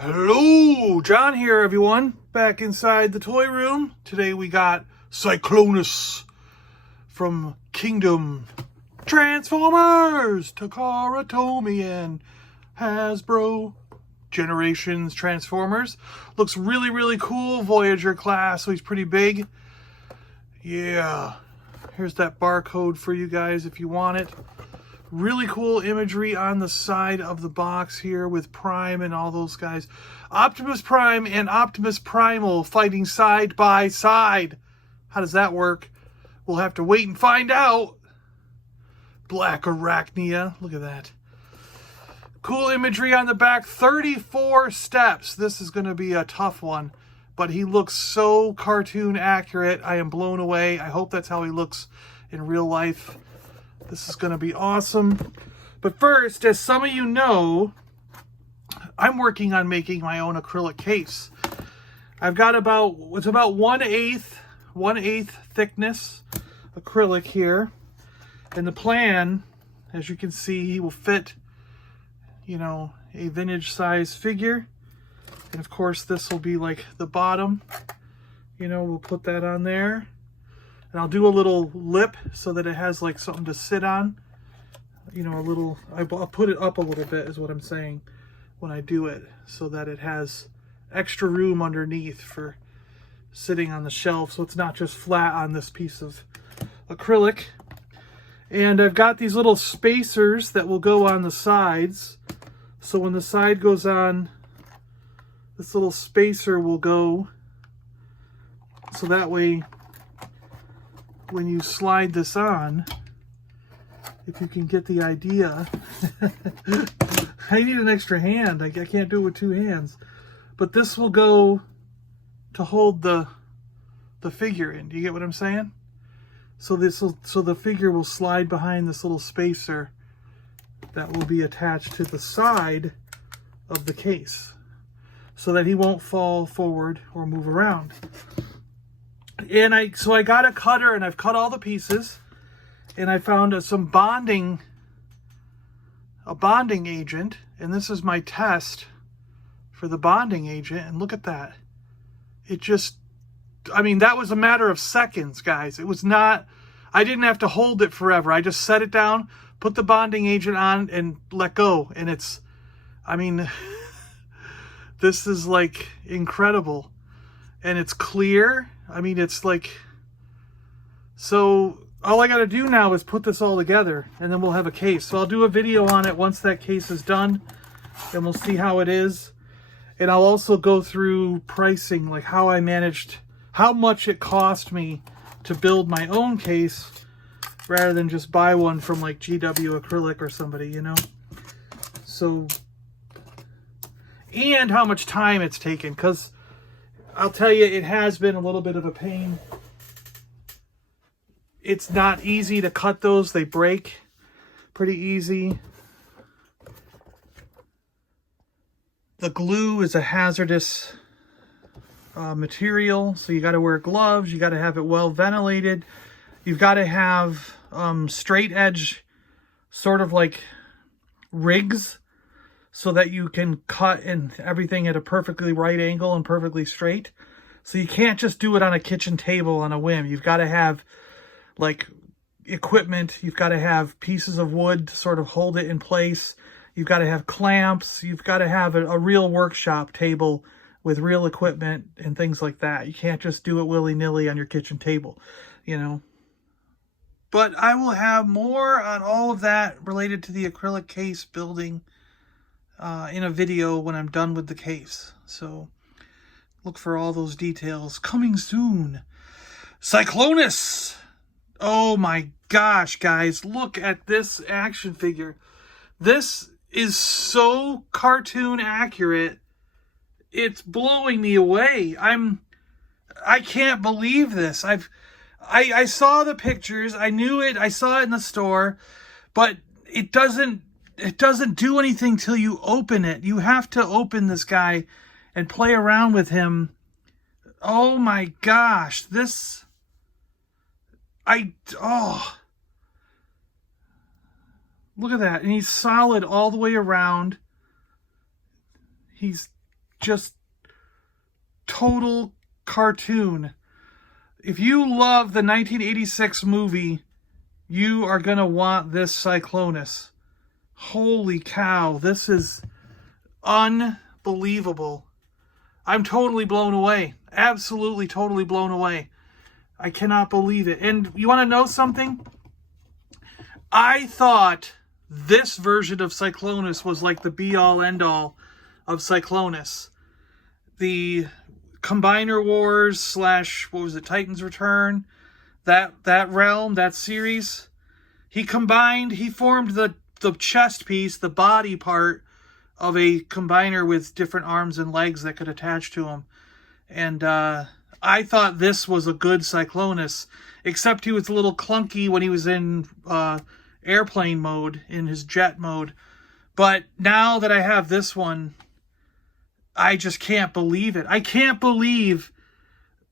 Hello, John here, everyone. Back inside the toy room. Today we got Cyclonus from Kingdom Transformers, Takara Tomy and Hasbro Generations Transformers. Looks really, really cool. Voyager class, so he's pretty big. Yeah. Here's that barcode for you guys if you want it. Really cool imagery on the side of the box here with Prime and all those guys. Optimus Prime and Optimus Primal fighting side by side. How does that work? We'll have to wait and find out. Black Arachnia. Look at that. Cool imagery on the back. 34 steps. This is going to be a tough one. But he looks so cartoon accurate. I am blown away. I hope that's how he looks in real life. This is going to be awesome. But first, as some of you know, I'm working on making my own acrylic case. I've got about 1/8 thickness acrylic here. And the plan, as you can see, he will fit, a vintage size figure. And of course, this will be like the bottom. We'll put that on there. And I'll do a little lip so that it has like something to sit on. I'll put it up a little bit is what I'm saying when I do it, so that it has extra room underneath for sitting on the shelf, so it's not just flat on this piece of acrylic. And I've got these little spacers that will go on the sides. So when the side goes on, this little spacer will go, so that way when you slide this on, if you can get the idea. I need an extra hand. I can't do it with two hands. But this will go to hold the figure in. Do you get what I'm saying? So the figure will slide behind this little spacer that will be attached to the side of the case, so that he won't fall forward or move around. And so I got a cutter and I've cut all the pieces, and I found a bonding agent, and this is my test for the bonding agent. And look at that. That was a matter of seconds, guys. It was not, I didn't have to hold it forever. I just set it down, put the bonding agent on, and let go. And this is like incredible. And it's clear. It's like, so all I got to do now is put this all together, and then we'll have a case. So I'll do a video on it once that case is done, and we'll see how it is. And I'll also go through pricing, like how I managed, how much it cost me to build my own case rather than just buy one from like GW Acrylic or somebody, So, and how much time it's taken, because I'll tell you, it has been a little bit of a pain. It's not easy to cut those. They break pretty easy. The glue is a hazardous material, so you got to wear gloves. You got to have it well ventilated. You've got to have straight edge sort of like rigs, so that you can cut and everything at a perfectly right angle and perfectly straight. So you can't just do it on a kitchen table on a whim. You've got to have like equipment. You've got to have pieces of wood to sort of hold it in place. You've got to have clamps. You've got to have a real workshop table with real equipment and things like that. You can't just do it willy-nilly on your kitchen table, But I will have more on all of that related to the acrylic case building in a video when I'm done with the case. So look for all those details coming soon. Cyclonus! Oh my gosh, guys, look at this action figure. This is so cartoon accurate. It's blowing me away. I can't believe this. I saw the pictures. I knew it. I saw it in the store, but it doesn't do anything till you open it. You have to open this guy and play around with him. Oh my gosh, look at that. And he's solid all the way around. He's just total cartoon. If you love the 1986 movie, you are going to want this Cyclonus. Holy cow, this is unbelievable. I'm totally blown away. Absolutely totally blown away. I cannot believe it. And you want to know something? I thought this version of Cyclonus was like the be-all, end-all of Cyclonus. The Combiner Wars / what was it, Titan's Return, that realm, that series, he formed the chest piece, the body part of a combiner with different arms and legs that could attach to him. And I thought this was a good Cyclonus, except he was a little clunky when he was in airplane mode, in his jet mode. But now that I have this one, I just can't believe it. I can't believe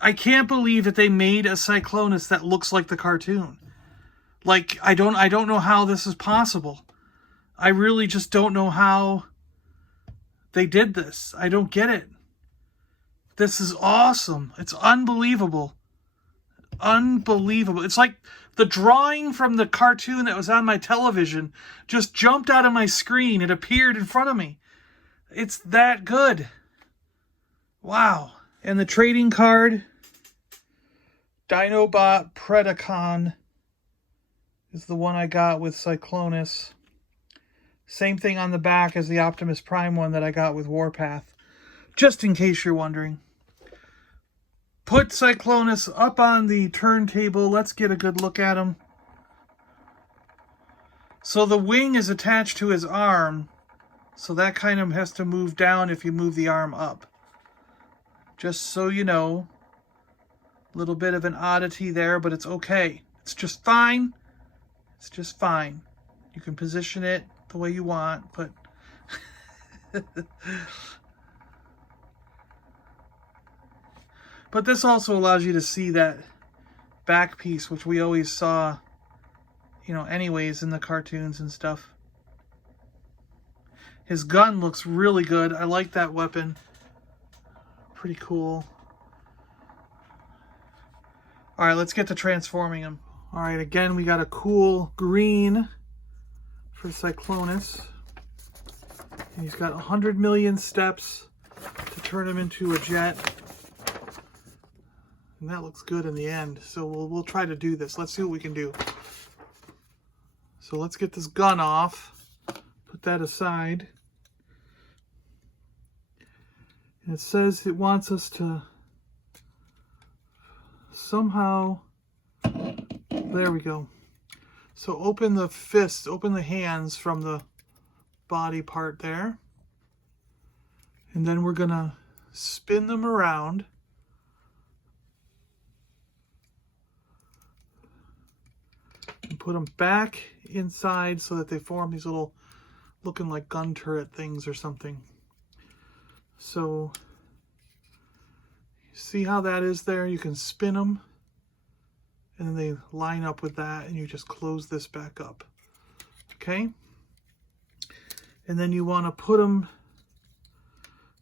that they made a Cyclonus that looks like the cartoon. Like, I don't know how this is possible. I really just don't know how they did this. I don't get it. This is awesome. It's unbelievable. Unbelievable. It's like the drawing from the cartoon that was on my television just jumped out of my screen. It appeared in front of me. It's that good. Wow. And the trading card, Dinobot Predacon, is the one I got with Cyclonus. Same thing on the back as the Optimus Prime one that I got with Warpath. Just in case you're wondering. Put Cyclonus up on the turntable. Let's get a good look at him. So the wing is attached to his arm. So that kind of has to move down if you move the arm up. Just so you know. A little bit of an oddity there, but it's okay. It's just fine. It's just fine. You can position it the way you want, but... But this also allows you to see that back piece, which we always saw, you know, anyways in the cartoons and stuff. His gun looks really good. I like that weapon. Pretty cool. Alright, let's get to transforming him. Alright, again, we got a cool green for Cyclonus. And he's got 100 million steps to turn him into a jet. And that looks good in the end. So we'll try to do this. Let's see what we can do. So let's get this gun off. Put that aside. And it says it wants us to somehow... There we go. So open the fists, open the hands from the body part there. And then we're going to spin them around. And put them back inside so that they form these little, looking like gun turret things or something. So, see how that is there? You can spin them. And then they line up with that, and you just close this back up. Okay? And then you want to put them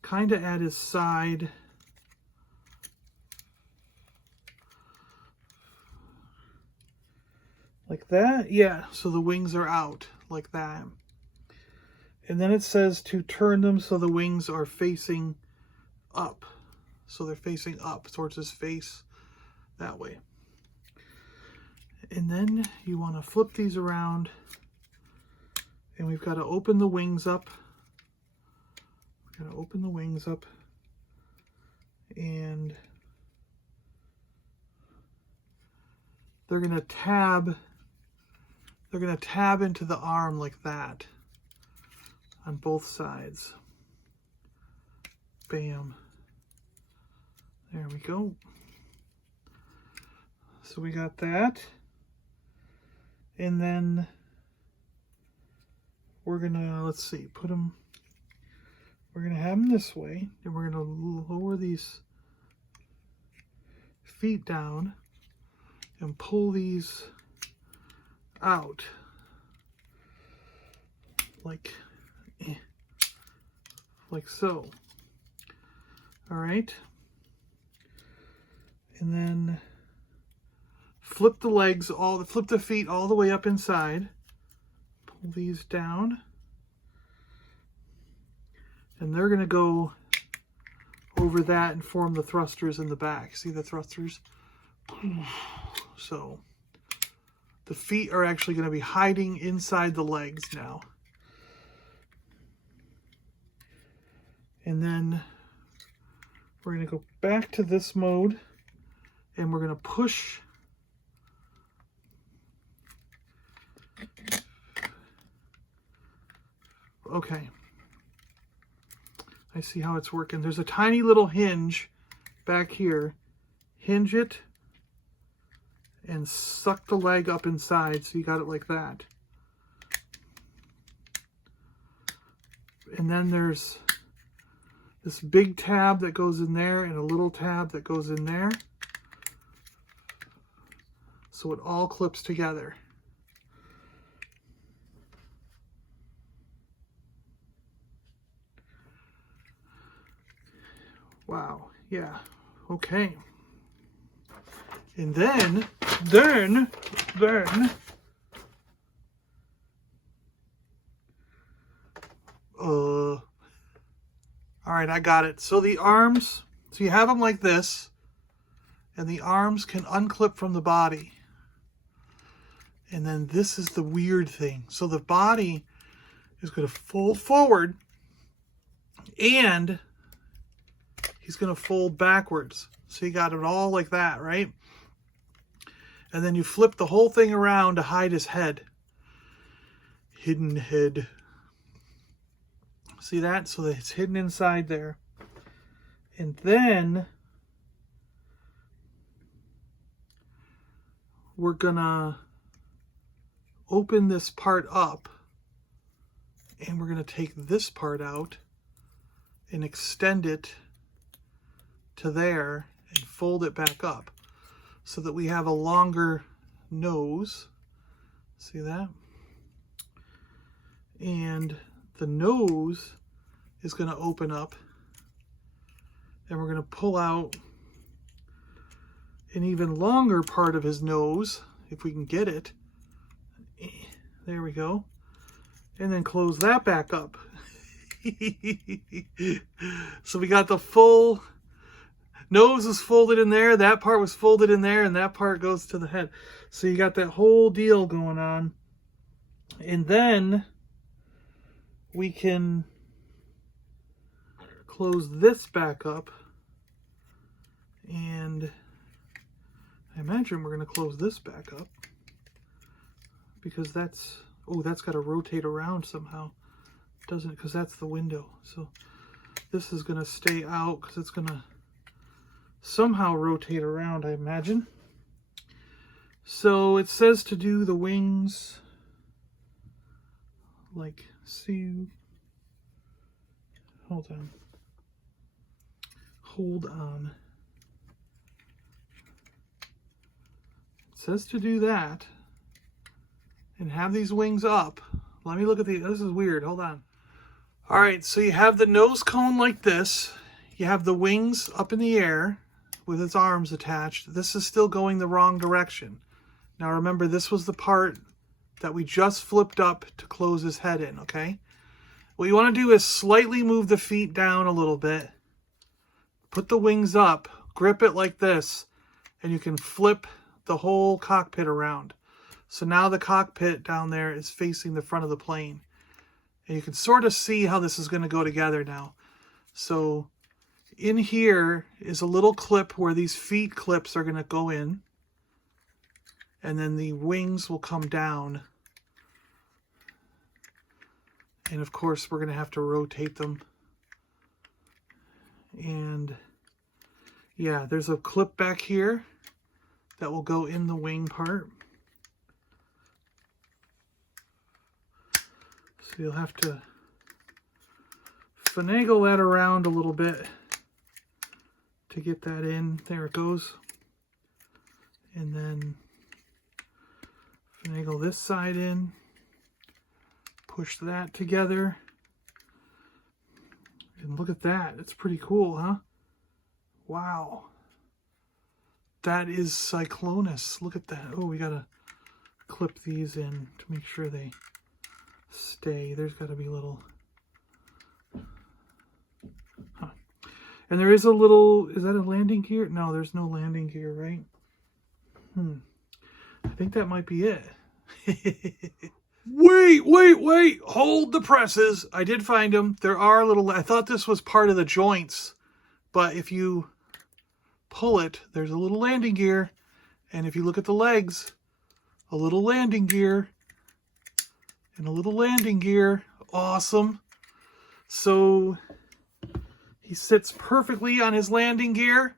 kind of at his side. Like that? Yeah, so the wings are out like that. And then it says to turn them so the wings are facing up. So they're facing up towards his face that way. And then you want to flip these around. And we've got to open the wings up. We've got to open the wings up. And they're going to tab. They're going to tab into the arm like that. On both sides. Bam. There we go. So we got that. And then we're gonna, let's see, put them, we're gonna have them this way, and we're gonna lower these feet down and pull these out like so. All right. And then flip the legs, flip the feet all the way up inside. Pull these down. And they're going to go over that and form the thrusters in the back. See the thrusters? So the feet are actually going to be hiding inside the legs now. And then we're going to go back to this mode and we're going to push okay. I see how it's working. There's a tiny little hinge back here. Hinge it and suck the leg up inside, so you got it like that. And then there's this big tab that goes in there and a little tab that goes in there. So it all clips together. Wow, yeah, okay. And then, all right, I got it. So the arms, so you have them like this, and the arms can unclip from the body. And then this is the weird thing. So the body is going to fold forward, and he's going to fold backwards. So you got it all like that, right? And then you flip the whole thing around to hide his head. Hidden head. See that? So that it's hidden inside there. And then we're going to open this part up. And we're going to take this part out and extend it to there and fold it back up so that we have a longer nose. See that? And the nose is going to open up and we're going to pull out an even longer part of his nose if we can get it. There we go. And then close that back up. So we got the full nose is folded in there, that part was folded in there, and that part goes to the head. So you got that whole deal going on. And then we can close this back up. And I imagine we're going to close this back up. Because that's, oh, that's got to rotate around somehow. Doesn't, because that's the window. So this is going to stay out because it's going to somehow rotate around, I imagine. So it says to do the wings like so. Hold on. It says to do that and have these wings up. Let me look at this is weird. Hold on. All right, so you have the nose cone like this. You have the wings up in the air with its arms attached. This is still going the wrong direction. Now remember, this was the part that we just flipped up to close his head in, okay? What you want to do is slightly move the feet down a little bit. Put the wings up, grip it like this, and you can flip the whole cockpit around. So now the cockpit down there is facing the front of the plane. And you can sort of see how this is going to go together now. So in here is a little clip where these feet clips are going to go in. And then the wings will come down. And of course, we're going to have to rotate them. And yeah, there's a clip back here that will go in the wing part. So you'll have to finagle that around a little bit to get that in. There it goes. And then finagle this side in. Push that together. And look at that. It's pretty cool, huh? Wow. That is Cyclonus. Look at that. Oh, we got to clip these in to make sure they stay. There's got to be a little... Huh. And there is a little... Is that a landing gear? No, there's no landing gear, right? I think that might be it. Wait. Hold the presses. I did find them. There are little... I thought this was part of the joints. But if you pull it, there's a little landing gear. And if you look at the legs, a little landing gear. And a little landing gear. Awesome. So he sits perfectly on his landing gear.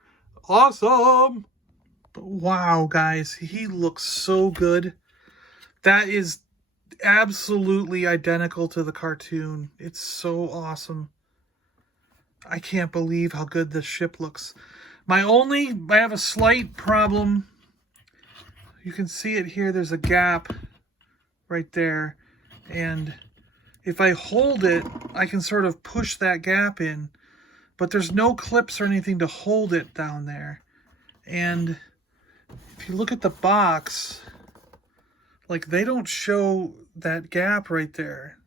Awesome. Wow, guys. He looks so good. That is absolutely identical to the cartoon. It's so awesome. I can't believe how good this ship looks. I have a slight problem. You can see it here. There's a gap right there. And if I hold it, I can sort of push that gap in. But there's no clips or anything to hold it down there. And if you look at the box, like, they don't show that gap right there.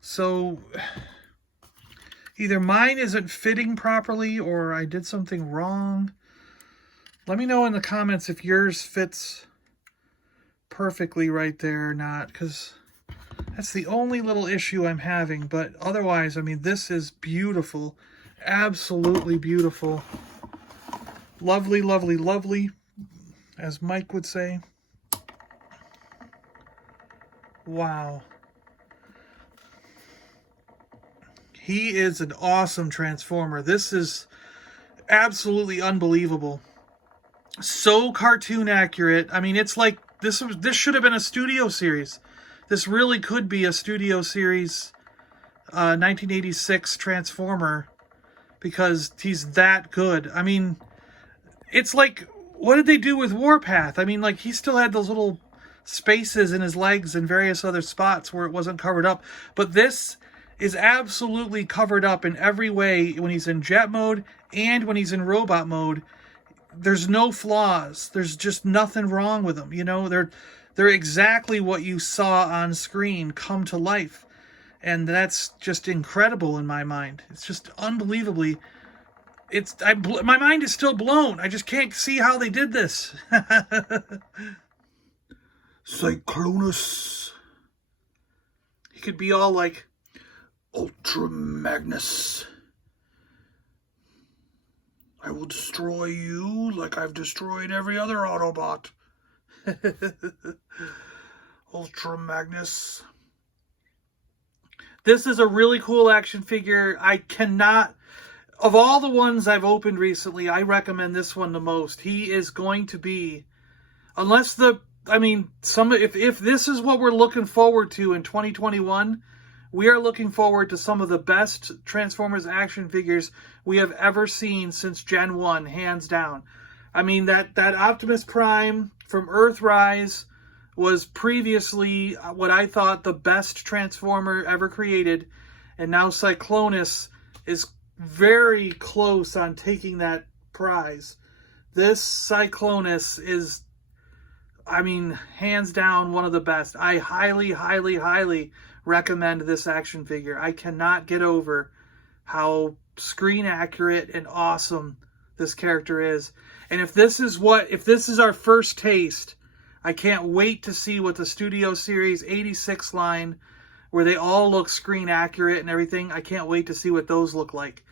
So either mine isn't fitting properly or I did something wrong. Let me know in the comments if yours fits perfectly right there or not, because that's the only little issue I'm having. But otherwise, I mean, this is beautiful. Absolutely beautiful. Lovely, lovely, lovely, as Mike would say. Wow. He is an awesome Transformer. This is absolutely unbelievable. So cartoon accurate. I mean, it's like this should have been a studio series. This really could be a studio series 1986 Transformer, because he's that good. I mean, it's like, what did they do with Warpath? I mean, like, he still had those little spaces in his legs and various other spots where it wasn't covered up. But this is absolutely covered up in every way when he's in jet mode and when he's in robot mode. There's no flaws. There's just nothing wrong with them. You know, they're exactly what you saw on screen come to life. And that's just incredible in my mind. It's just unbelievably... my mind is still blown. I just can't see how they did this. Cyclonus. He could be all like, Ultra Magnus, I will destroy you like I've destroyed every other Autobot. Ultra Magnus. This is a really cool action figure. I cannot... Of all the ones I've opened recently, I recommend this one the most. He is going to be... Unless the... I mean, if this is what we're looking forward to in 2021, we are looking forward to some of the best Transformers action figures we have ever seen since Gen 1, hands down. I mean, that Optimus Prime from Earthrise was previously what I thought the best Transformer ever created, and now Cyclonus is very close on taking that prize. This Cyclonus is, I mean, hands down one of the best. I highly, highly, highly recommend this action figure. I cannot get over how screen accurate and awesome this character is. And if this is our first taste, I can't wait to see what the Studio Series 86 line, where they all look screen accurate and everything, I can't wait to see what those look like.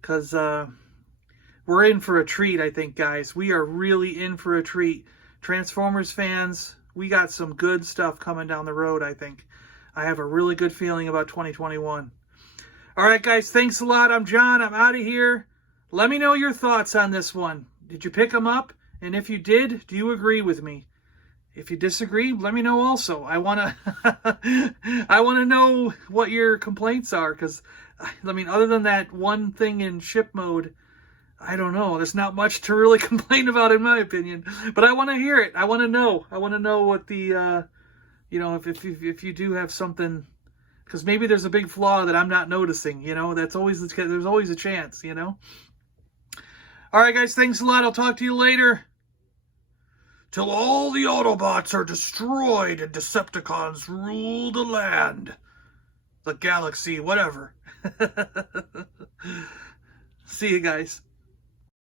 Because we're in for a treat, I think, guys. We are really in for a treat. Transformers fans, we got some good stuff coming down the road, I think. I have a really good feeling about 2021. All right, guys, thanks a lot. I'm John. I'm out of here. Let me know your thoughts on this one. Did you pick them up? And if you did, do you agree with me? If you disagree, let me know also. I want to know what your complaints are, because, I mean, other than that one thing in ship mode, I don't know. There's not much to really complain about, in my opinion. But I want to hear it. I want to know. I want to know what the, you know, if you do have something, because maybe there's a big flaw that I'm not noticing. You know, there's always a chance. You know. All right, guys, thanks a lot. I'll talk to you later. Till all the Autobots are destroyed and Decepticons rule the land, the galaxy, whatever. See you guys.